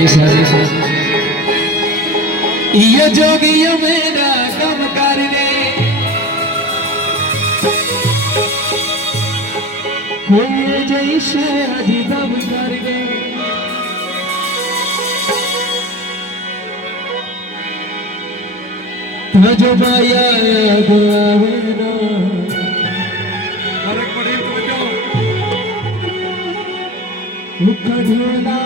ये जोगिया मेरा कम कर दे कोई जैसे अजीब कर दे जो माया गुआवेना अरे बड़ी तो उखड़ना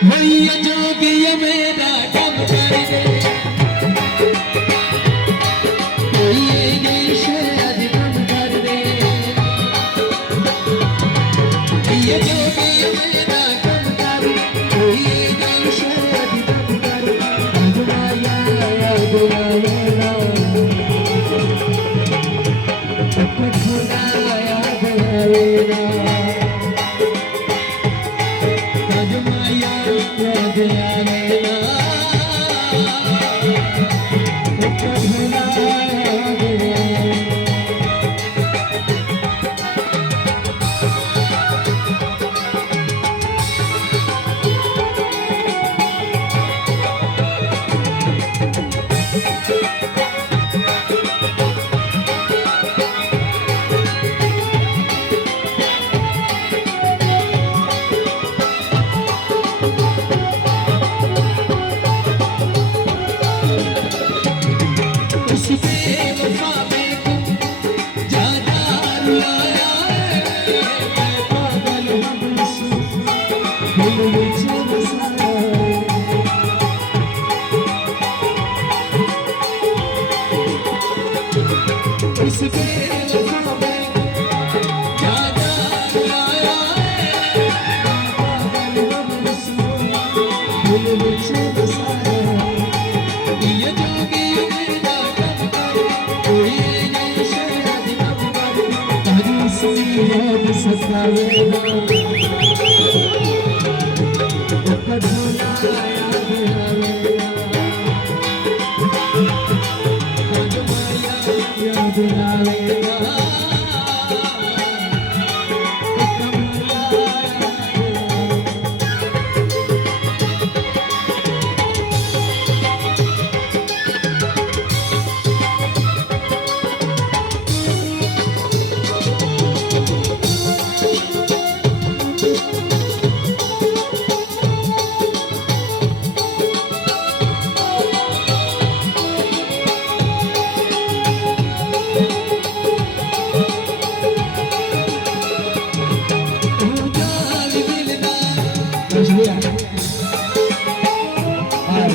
भैया जोगिया मेरा कम कर दे कोई जैसे अजीब कर दे ये जोगिया मेरा कम कर कोई जैसे अजीब कर जो माया गुआवेना उखड़ना गुआवेना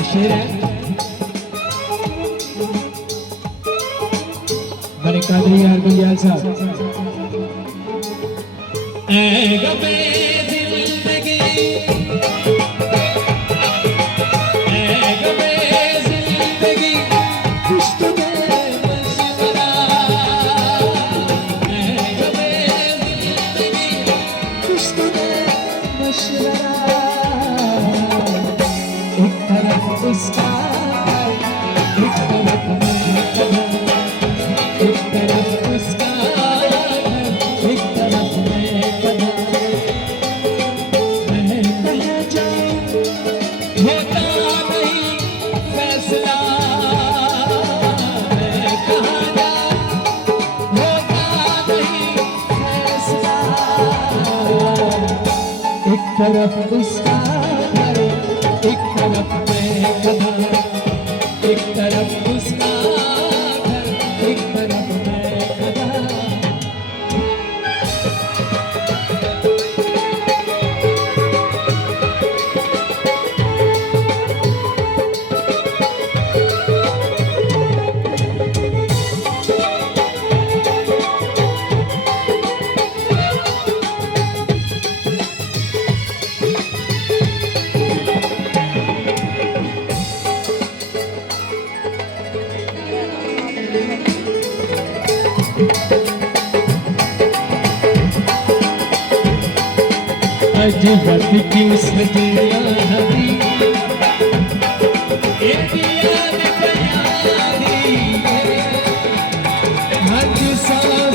शेर है बड़े कादरी यार गुंजाल साहब गबे जिंदगी गबे जिंदगी कुछ तो मशवरा गबे जिंदगी कुछ तो मशवरा एक तरफ उसका एक तरफ मैं एक तरफ उसका एक तरफ मैं कहा मैं कहाँ जाऊँ होता नहीं फैसला मैं कहाँ जाऊँ होता नहीं फैसला एक तरफ उसका एक तरफ मैं कहा एक तरफ उसका घर एक तरफ मैं कहा अजहत क्यों सजिया हरी याद बयानी हज सा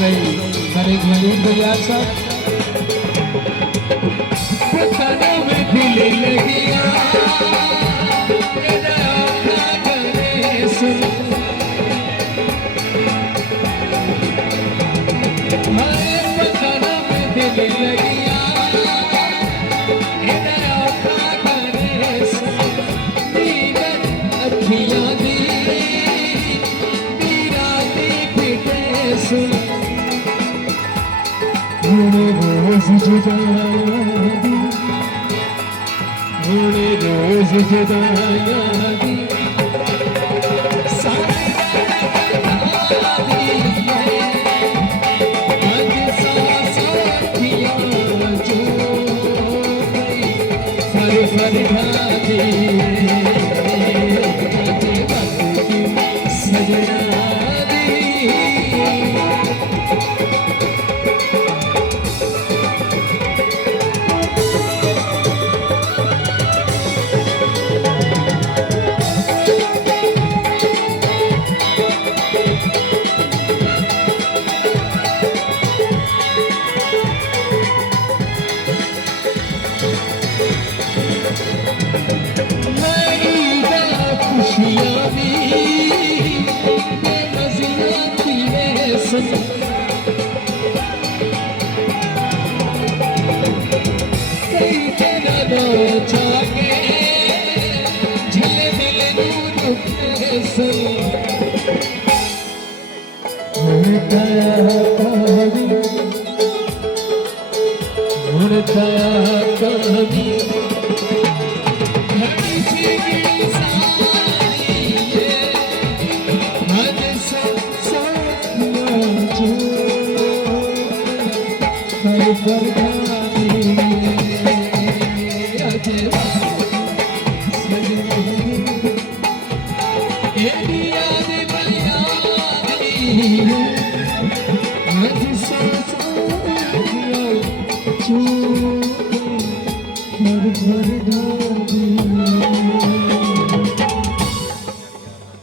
भाई नरेश मयूर भैया सब पता में दिल लगिया मेरा अपना करे सुन हाय पता में दिल लगिया मेरा अपना करे सुन दीदा अखियां दी दीरा दी फिटे सुन रोज जुदाई रोज जुदाई Thank you.